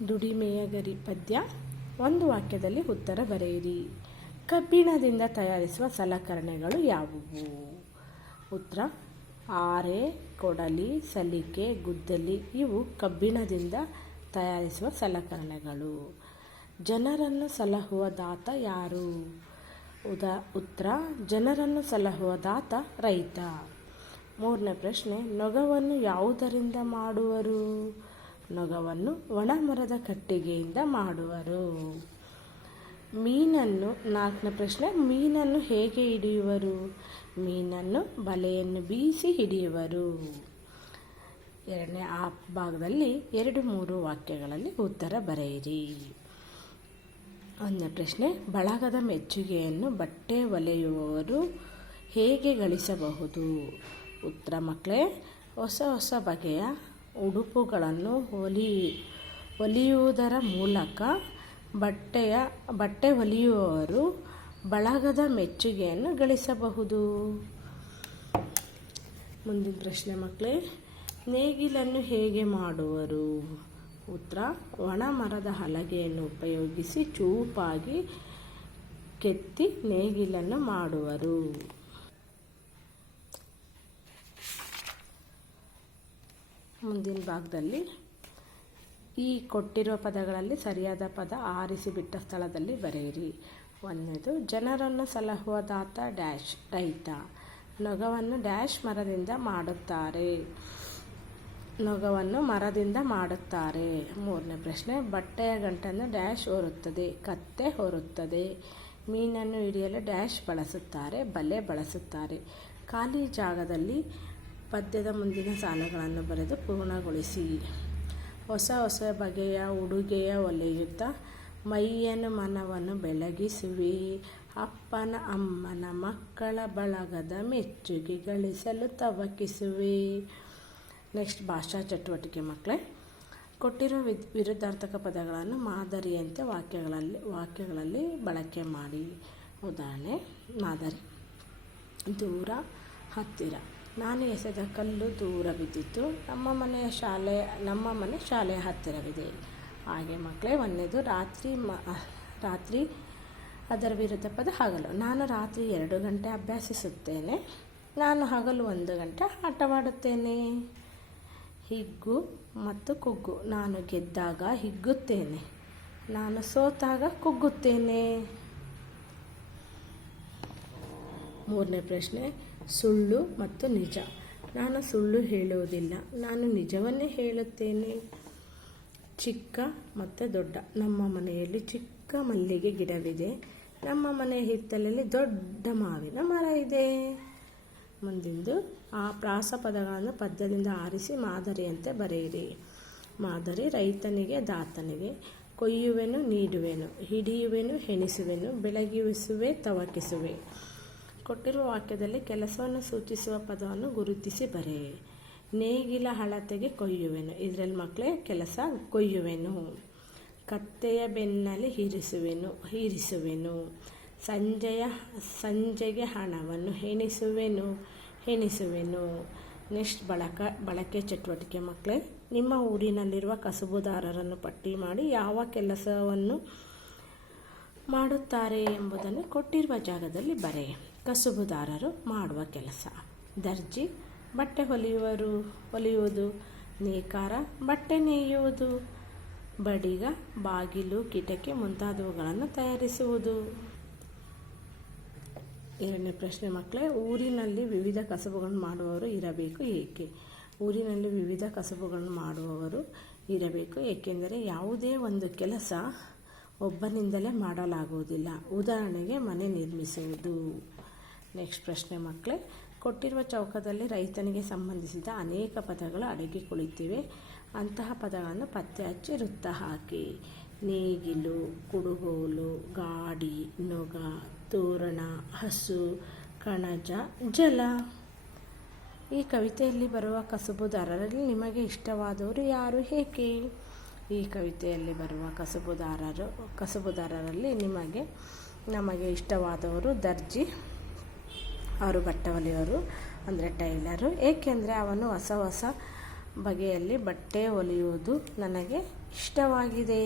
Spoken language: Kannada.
ದುಡಿಮೆಯ ಗರಿ ಪದ್ಯ. ಒಂದು ವಾಕ್ಯದಲ್ಲಿ ಉತ್ತರ ಬರೆಯಿರಿ. ಕಬ್ಬಿಣದಿಂದ ತಯಾರಿಸುವ ಸಲಕರಣೆಗಳು ಯಾವುವು? ಉತ್ತರ: ಆರೆ, ಕೊಡಲಿ, ಸಲಿಕೆ, ಗುದ್ದಲಿ ಇವು ಕಬ್ಬಿಣದಿಂದ ತಯಾರಿಸುವ ಸಲಕರಣೆಗಳು. ಜನರನ್ನು ಸಲಹುವ ದಾತ ಯಾರು? ಉತ್ತರ: ಜನರನ್ನು ಸಲಹುವ ದಾತ ರೈತ. ಮೂರನೇ ಪ್ರಶ್ನೆ: ನೊಗವನ್ನು ಯಾವುದರಿಂದ ಮಾಡುವರು? ನೊಗವನ್ನು ಒಣಮರದ ಕಟ್ಟಿಗೆಯಿಂದ ಮಾಡುವರು. ಮೀನನ್ನು ನಾಲ್ಕನೇ ಪ್ರಶ್ನೆ: ಮೀನನ್ನು ಹೇಗೆ ಹಿಡಿಯುವರು? ಮೀನನ್ನು ಬಲೆಯನ್ನು ಬೀಸಿ ಹಿಡಿಯುವರು. ಎರಡನೇ ಭಾಗದಲ್ಲಿ 2-3 ವಾಕ್ಯಗಳಲ್ಲಿ ಉತ್ತರ ಬರೆಯಿರಿ. ಒಂದನೇ ಪ್ರಶ್ನೆ: ಬಳಗದ ಮೆಚ್ಚುಗೆಯನ್ನು ಬಟ್ಟೆ ಹೊಲಿಯುವವರು ಹೇಗೆ ಗಳಿಸಬಹುದು? ಉತ್ತರ ಮಕ್ಕಳೇ: ಹೊಸ ಹೊಸ ಬಗೆಯ ಉಡುಪುಗಳನ್ನು ಹೊಲಿಯುವುದರ ಮೂಲಕ ಬಟ್ಟೆ ಹೊಲಿಯುವವರು ಬಳಗದ ಮೆಚ್ಚುಗೆಯನ್ನು ಗಳಿಸಬಹುದು. ಮುಂದಿನ ಪ್ರಶ್ನೆ ಮಕ್ಕಳೇ: ನೇಗಿಲನ್ನು ಹೇಗೆ ಮಾಡುವರು? ಉತ್ತರ: ಒಣ ಮರದ ಹಲಗೆಯನ್ನು ಉಪಯೋಗಿಸಿ ಚೂಪಾಗಿ ಕೆತ್ತಿ ನೇಗಿಲನ್ನು ಮಾಡುವರು. ಮುಂದಿನ ಭಾಗದಲ್ಲಿ ಈ ಕೊಟ್ಟಿರುವ ಪದಗಳಲ್ಲಿ ಸರಿಯಾದ ಪದ ಆರಿಸಿ ಬಿಟ್ಟ ಸ್ಥಳದಲ್ಲಿ ಬರೆಯಿರಿ. ಒಂದನೇದು: ಜನರನ್ನು ಸಲಹುವ ದಾತ ಡ್ಯಾಶ್ ರೈತ. ನೊಗವನ್ನು ಡ್ಯಾಶ್ ಮರದಿಂದ ಮಾಡುತ್ತಾರೆ. ನೊಗವನ್ನು ಮರದಿಂದ ಮಾಡುತ್ತಾರೆ. ಮೂರನೇ ಪ್ರಶ್ನೆ: ಬಟ್ಟೆಯ ಗಂಟನ್ನು ಡ್ಯಾಶ್ ಹೊರುತ್ತದೆ. ಕತ್ತೆ ಹೊರುತ್ತದೆ. ಮೀನನ್ನು ಹಿಡಿಯಲು ಡ್ಯಾಶ್ ಬಳಸುತ್ತಾರೆ. ಬಲೆ ಬಳಸುತ್ತಾರೆ. ಖಾಲಿ ಜಾಗದಲ್ಲಿ ಪದ್ಯದ ಮುಂದಿನ ಸಾಲುಗಳನ್ನು ಬರೆದು ಪೂರ್ಣಗೊಳಿಸಿ. ಹೊಸ ಹೊಸ ಬಗೆಯ ಉಡುಗೆಯ ಹೊಲೆಯುತ್ತಾ ಮೈಯನ್ನು ಮನವನ್ನು ಬೆಳಗಿಸುವೆ. ಅಪ್ಪನ ಅಮ್ಮನ ಮಕ್ಕಳ ಬಳಗದ ಮೆಚ್ಚುಗೆ ಗಳಿಸಲು ತವಕಿಸುವೆ. ನೆಕ್ಸ್ಟ್ ಭಾಷಾ ಚಟುವಟಿಕೆ ಮಕ್ಕಳೇ. ಕೊಟ್ಟಿರುವ ವಿರುದ್ಧಾರ್ಥಕ ಪದಗಳನ್ನು ಮಾದರಿಯಂತೆ ವಾಕ್ಯಗಳಲ್ಲಿ ಬಳಕೆ ಮಾಡಿ. ಉದಾಹರಣೆ: ಮಾದರಿ: ದೂರ, ಹತ್ತಿರ. ನಾನು ಎಸೆದ ಕಲ್ಲು ದೂರ ಬಿದ್ದಿತು. ನಮ್ಮ ಮನೆ ಶಾಲೆಯ ಹತ್ತಿರವಿದೆ. ಹಾಗೆ ಮಕ್ಕಳೇ, ಒಂದನೇದು ರಾತ್ರಿ, ಅದರ ವಿರುದ್ಧ ಪದ ಹಗಲು. ನಾನು ರಾತ್ರಿ 2 ಗಂಟೆ ಅಭ್ಯಾಸಿಸುತ್ತೇನೆ. ನಾನು ಹಗಲು 1 ಗಂಟೆ ಆಟವಾಡುತ್ತೇನೆ. ಹಿಗ್ಗು ಮತ್ತು ಕುಗ್ಗು. ನಾನು ಗೆದ್ದಾಗ ಹಿಗ್ಗುತ್ತೇನೆ. ನಾನು ಸೋತಾಗ ಕುಗ್ಗುತ್ತೇನೆ. ಮೂರನೇ ಪ್ರಶ್ನೆ: ಸುಳ್ಳು ಮತ್ತು ನಿಜ. ನಾನು ಸುಳ್ಳು ಹೇಳುವುದಿಲ್ಲ. ನಾನು ನಿಜವನ್ನೇ ಹೇಳುತ್ತೇನೆ. ಚಿಕ್ಕ ಮತ್ತು ದೊಡ್ಡ. ನಮ್ಮ ಮನೆಯಲ್ಲಿ ಚಿಕ್ಕ ಮಲ್ಲಿಗೆ ಗಿಡವಿದೆ. ನಮ್ಮ ಮನೆಯ ಹಿತ್ತಲಲ್ಲಿ ದೊಡ್ಡ ಮಾವಿನ ಮರ ಇದೆ. ಮುಂದಿಂದು ಆ ಪ್ರಾಸಪದಗಳನ್ನು ಪದ್ಯದಿಂದ ಆರಿಸಿ ಮಾದರಿಯಂತೆ ಬರೆಯಿರಿ. ಮಾದರಿ: ರೈತನಿಗೆ ದಾತನಿಗೆ. ಕೊಯ್ಯುವೆನು, ನೀಡುವೆನು, ಹಿಡಿಯುವೆನು, ಹೆಣಿಸುವೆನು, ಬೆಳಗಿಸುವೆ, ತವಕಿಸುವೆ. ಕೊಟ್ಟಿರುವ ವಾಕ್ಯದಲ್ಲಿ ಕೆಲಸವನ್ನು ಸೂಚಿಸುವ ಪದವನ್ನು ಗುರುತಿಸಿ ಬರೆಯಿರಿ. ನೇಗಿಲ ಹಳತೆಗೆ ಕೊಯ್ಯುವೆನು. ಇದರಲ್ಲಿ ಮಕ್ಕಳೇ ಕೆಲಸ ಕೊಯ್ಯುವೆನು. ಕತ್ತೆಯ ಬೆನ್ನಲ್ಲಿ ಹೀರಿಸುವೆನು. ಸಂಜೆಗೆ ಹಣವನ್ನು ಹೆಣಿಸುವೆನು. ನೆಕ್ಸ್ಟ್ ಬಳಕೆ ಚಟುವಟಿಕೆ ಮಕ್ಕಳೇ. ನಿಮ್ಮ ಊರಿನಲ್ಲಿರುವ ಕಸುಬುದಾರರನ್ನು ಪಟ್ಟಿ ಮಾಡಿ ಯಾವ ಕೆಲಸವನ್ನು ಮಾಡುತ್ತಾರೆ ಎಂಬುದನ್ನು ಕೊಟ್ಟಿರುವ ಜಾಗದಲ್ಲಿ ಬರೆಯಿರಿ. ಕಸುಬುದಾರರು ಮಾಡುವ ಕೆಲಸ: ದರ್ಜಿ ಬಟ್ಟೆ ಹೊಲಿಯುವುದು. ನೇಕಾರ ಬಟ್ಟೆ ನೇಯುವುದು. ಬಡಿಗ ಬಾಗಿಲು, ಕಿಟಕಿ ಮುಂತಾದವುಗಳನ್ನು ತಯಾರಿಸುವುದು. ಎರಡನೇ ಪ್ರಶ್ನೆ ಮಕ್ಕಳೇ: ಊರಿನಲ್ಲಿ ವಿವಿಧ ಕಸುಬುಗಳನ್ನು ಮಾಡುವವರು ಇರಬೇಕು ಏಕೆ? ಊರಿನಲ್ಲಿ ವಿವಿಧ ಕಸುಬುಗಳನ್ನು ಮಾಡುವವರು ಇರಬೇಕು ಏಕೆಂದರೆ ಯಾವುದೇ ಒಂದು ಕೆಲಸ ಒಬ್ಬನಿಂದಲೇ ಮಾಡಲಾಗುವುದಿಲ್ಲ. ಉದಾಹರಣೆಗೆ ಮನೆ ನಿರ್ಮಿಸುವುದು. ನೆಕ್ಸ್ಟ್ ಪ್ರಶ್ನೆ ಮಕ್ಕಳೇ: ಕೊಟ್ಟಿರುವ ಚೌಕದಲ್ಲಿ ರೈತನಿಗೆ ಸಂಬಂಧಿಸಿದ ಅನೇಕ ಪದಗಳು ಅಡಗಿ ಕುಳಿತಿವೆ. ಅಂತಹ ಪದಗಳನ್ನು ಪತ್ತೆ ಹಚ್ಚಿ ವೃತ್ತ ಹಾಕಿ. ನೇಗಿಲು, ಕುಡುಗೋಲು, ಗಾಡಿ, ನೊಗ, ತೋರಣ, ಹಸು, ಕಣಜ, ಜಲ. ಈ ಕವಿತೆಯಲ್ಲಿ ಬರುವ ಕಸುಬುದಾರರಲ್ಲಿ ನಿಮಗೆ ಇಷ್ಟವಾದವರು ಯಾರು, ಏಕೆ? ಈ ಕವಿತೆಯಲ್ಲಿ ಬರುವ ಕಸುಬುದಾರರಲ್ಲಿ ನಮಗೆ ಇಷ್ಟವಾದವರು ದರ್ಜಿ. ಅವರು ಬಟ್ಟೆ ಹೊಲಿಯೋರು ಅಂದರೆ ಟೈಲರು. ಏಕೆಂದರೆ ಅವನು ಹೊಸ ಹೊಸ ಬಗೆಯಲ್ಲಿ ಬಟ್ಟೆ ಹೊಲಿಯುವುದು ನನಗೆ ಇಷ್ಟವಾಗಿದೆ.